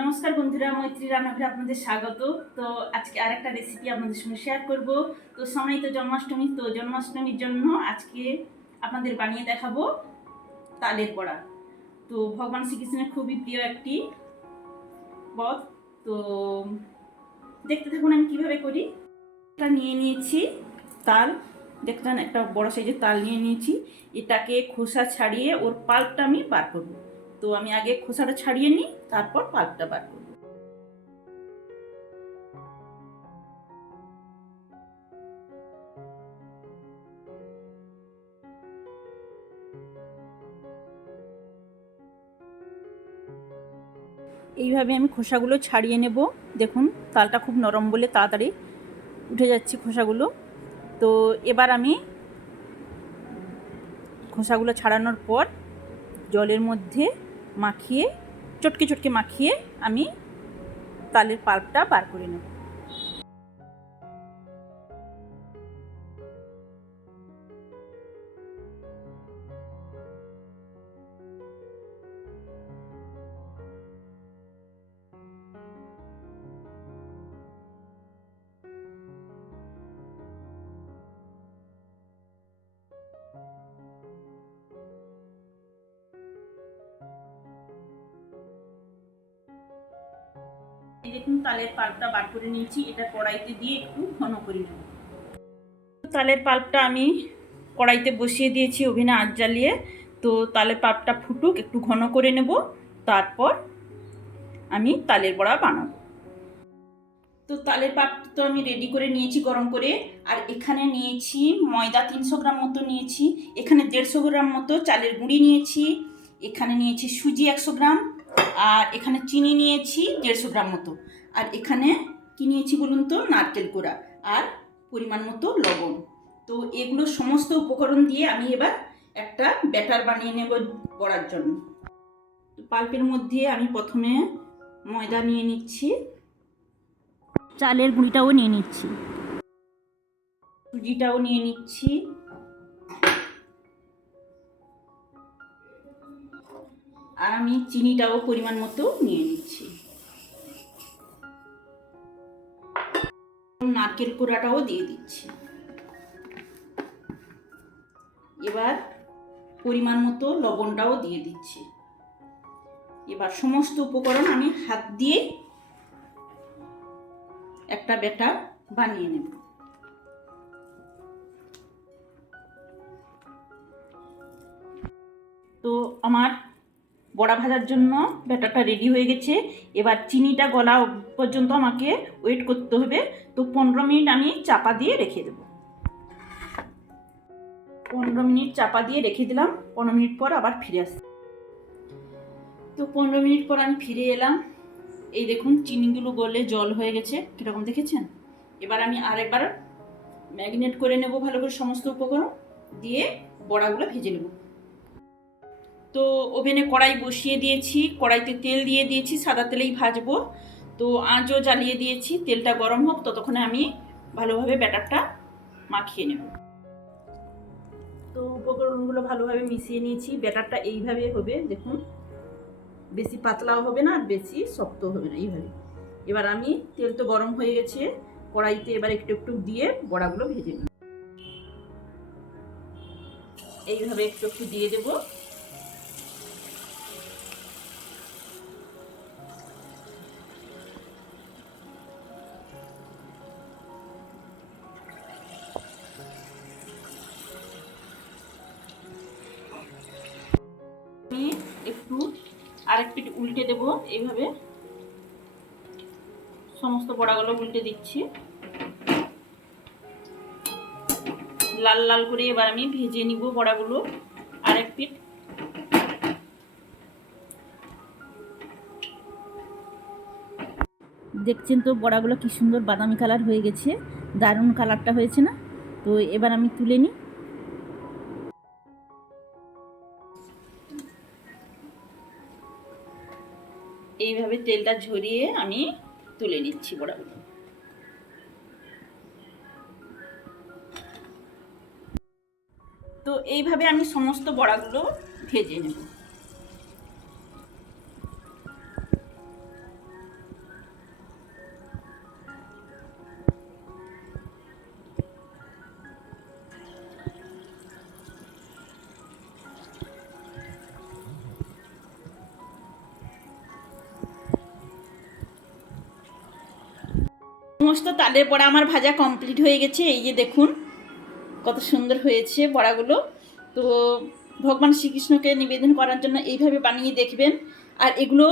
নমস্কার বন্ধুরা, মৈত্রী রান্নাঘরে আপনাদের স্বাগত। তো আজকে আরেকটা রেসিপি আপনাদের সঙ্গে শেয়ার করব। তো সামনেই তো জন্মাষ্টমী, তো জন্মাষ্টমীর জন্য আজকে আপনাদের বানিয়ে দেখাবো তালের বড়া। তো ভগবান শ্রীকৃষ্ণের খুবই প্রিয় একটি পদ। তো দেখতে থাকুন আমি কিভাবে করি। এটা নিয়ে নিয়েছি তাল, দেখলেন একটা বড় সাইজের তাল নিয়ে নিয়েছি। এটাকে খোসা ছাড়িয়ে ওর পাল্পটা আমি বার করব। তো আমি আগে খোসাটা ছাড়িয়ে নিই, তারপর পাল্পটা বার করব। এইভাবে আমি খোসাগুলো ছাড়িয়ে নেব। দেখুন তালটা খুব নরম বলে তাড়াতাড়ি উঠে যাচ্ছে খোসাগুলো। তো এবার আমি খোসাগুলো ছাড়ানোর পর জলের মধ্যে মাখিয়ে চটকে চটকে মাখিয়ে আমি তালের পাল্পটা বার করে নেব। দেখুন তালের পাল্পটা বার করে নিয়েছি, এটা কড়াইতে দিয়ে একটু ঘন করে নেব। তালের পাল্পটা আমি কড়াইতে বসিয়ে দিয়েছি ওভেনে আঁচ জ্বালিয়ে। তো তালের পাল্পটা ফুটুক, একটু ঘন করে নেব, তারপর আমি তালের বড়া বানাবো। তো তালের পাল্প তো আমি রেডি করে নিয়েছি গরম করে। আর এখানে নিয়েছি ময়দা 300 গ্রাম মতো নিয়েছি, এখানে 150 গ্রাম মতো চালের গুঁড়ি নিয়েছি, এখানে নিয়েছি সুজি 100 গ্রাম, আর এখানে চিনি নিয়েছি 150 গ্রাম মতো, আর এখানে কি নিয়েছি বলুন তো, নারকেল কোড়া আর পরিমাণ মতো লবণ। তো এগুলো সমস্ত উপকরণ দিয়ে আমি এবার একটা ব্যাটার বানিয়ে নেব বড়ার জন্য। পাল্পের মধ্যে আমি প্রথমে ময়দা নিয়ে নিচ্ছি, চালের গুঁড়িটাও নিয়ে নিচ্ছি, সুজিটাও নিয়ে নিচ্ছি, আর আমি চিনিটাও পরিমাণ মতো নিয়ে নিচ্ছি, নারকেল কোড়াটাও দিয়ে দিচ্ছি। এবার পরিমাণ মতো লবণটাও দিয়ে দিচ্ছি। এবার সমস্ত উপকরণ আমি হাত দিয়ে একটা ব্যাটার বানিয়ে নেব। তো আমার বড়া ভাজার জন্য ব্যাটারটা রেডি হয়ে গেছে। এবার চিনিটা গলা পর্যন্ত আমাকে ওয়েট করতে হবে। তো 15 মিনিট আমি চাপা দিয়ে রেখে দেব। 15 মিনিট চাপা দিয়ে রেখে দিলাম। 15 মিনিট পর আবার ফিরে আসি। তো 15 মিনিট পর আমি ফিরে এলাম। এই দেখুন চিনিগুলো গলে জল হয়ে গেছে, কীরকম দেখেছেন। এবার আমি আরেকবার ম্যাগনেট করে নেব ভালো করে, সমস্ত উপকরণ দিয়ে বড়াগুলো ভেজে নেব। তো ওভেনে কড়াই বসিয়ে দিয়েছি, কড়াইতে তেল দিয়ে দিয়েছি, সাদা তেলেই ভাজবো। তো আঁচও জ্বালিয়ে দিয়েছি, তেলটা গরম হোক, ততক্ষণে আমি ভালোভাবে ব্যাটারটা মাখিয়ে নেব। তো উপকরণগুলো ভালোভাবে মিশিয়ে নিয়েছি। ব্যাটারটা এইভাবে হবে, দেখুন বেশি পাতলাও হবে না, বেশি শক্ত হবে না, এইভাবে। এবার আমি তেল তো গরম হয়ে গেছে, কড়াইতে এবার একটু একটু দিয়ে বড়াগুলো ভেজে নেব। এইভাবে একটু একটু দিয়ে দেবো। আমি একটু আরেক পিঠ উল্টে দেব, এইভাবে সমস্ত বড়াগুলো উল্টে দিচ্ছি লাল লাল করে। এবার আমি ভেজে নিব বড়াগুলো আরেক পিঠ। দেখছেন তো বড়াগুলো কি সুন্দর বাদামি কালার হয়ে গেছে, দারুণ কালারটা হয়েছে না। তো এবার আমি তুলে নিই। এইভাবে তেলটা ঝরিয়ে আমি তুলে নিচ্ছি বড়াগুলো। তো এইভাবে আমি সমস্ত বড়াগুলো ভেজে নেব। সমস্ত তালের বড়া আমার ভাজা কমপ্লিট হয়ে গেছে। এই যে দেখুন কত সুন্দর হয়েছে বড়াগুলো। তো ভগবান শ্রীকৃষ্ণকে নিবেদন করার জন্য এইভাবে বানিয়ে দেখবেন, আর এগুলো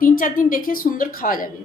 3-4 দিন রেখে সুন্দর খাওয়া যাবে।